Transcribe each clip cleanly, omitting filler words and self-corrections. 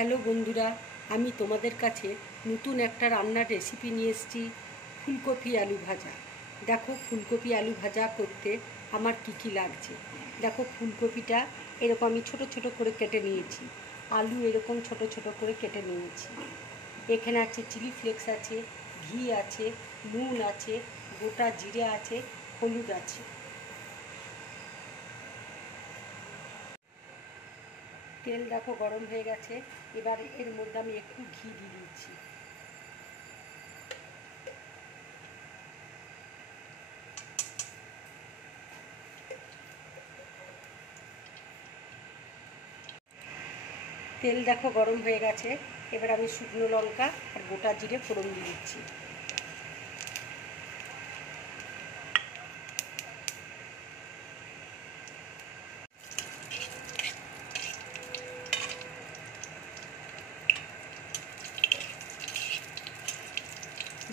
Hello বন্ধুরা, আমি তোমাদের কাছে নতুন একটা রান্নার রেসিপি নিয়ে এসেছি। ফুলকপি আলু ভাজা। দেখো ফুলকপি আলু ভাজা করতে আমার কি লাগছে। দেখো ফুলকপিটা এরকম আমি ছোট ছোট করে কেটে নিয়েছি, আলু এরকম ছোট ছোট করে কেটে নিয়েছি। এখানে আছে চিলি ফ্লেক্স আছে, ঘি আছে, নুন আছে, গোটা জিরে আছে, হলুদ আছে। তেল দেখো গরম হয়ে গেছে, এবার এর মধ্যে আমি একটু ঘি দিয়ে দিচ্ছি। তেল দেখো গরম হয়ে গেছে, এবার আমি শুকনো লঙ্কা আর গোটা জিরে ফোড়ন দিয়ে দিচ্ছি।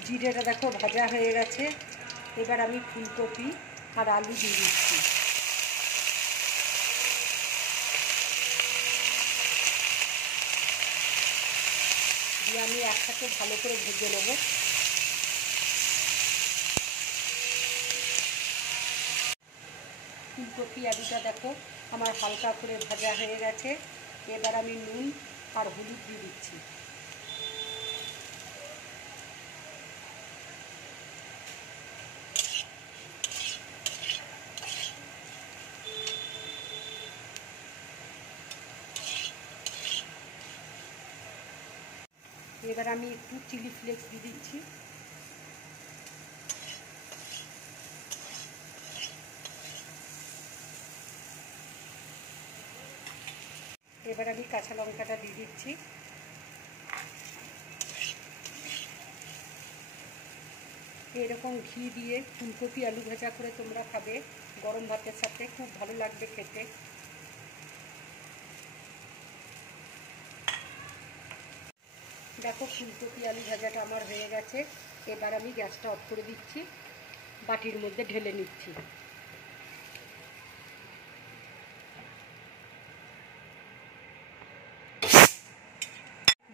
জিরেটা দেখো ভাজা হয়ে গেছে, এবার আমি ফুলকপি আর আলু দিয়ে দিচ্ছি। দিয়ে আমি একসাথে ভালো করে ভেজে নেব। ফুলকপি আলুটা দেখো আমার হালকা করে ভাজা হয়ে গেছে, এবার আমি নুন আর হলুদ দিয়ে দিচ্ছি। এবার আমি একটু চিলি ফ্লেক্স দিয়ে দিচ্ছি। এবার আমি কাঁচা লঙ্কাটা দিয়ে দিচ্ছি। এরকম ঘি দিয়ে ফুলকপি আলু ভাজা করে তোমরা খাবে, গরম ভাতের সাথে খুব ভালো লাগবে খেতে। দেখো ফুলকপি আলু ভাজাটা আমার হয়ে গেছে, এবার আমি গ্যাসটা অফ করে দিচ্ছি, বাটির মধ্যে ঢেলে নিচ্ছি।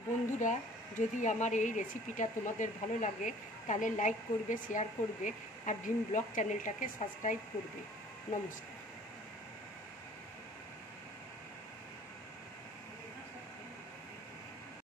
বন্ধুরা, যদি আমার এই রেসিপিটা তোমাদের ভালো লাগে তাহলে লাইক করবে, শেয়ার করবে আর ড্রিম ব্লগ চ্যানেলটাকে সাবস্ক্রাইব করবে। নমস্কার।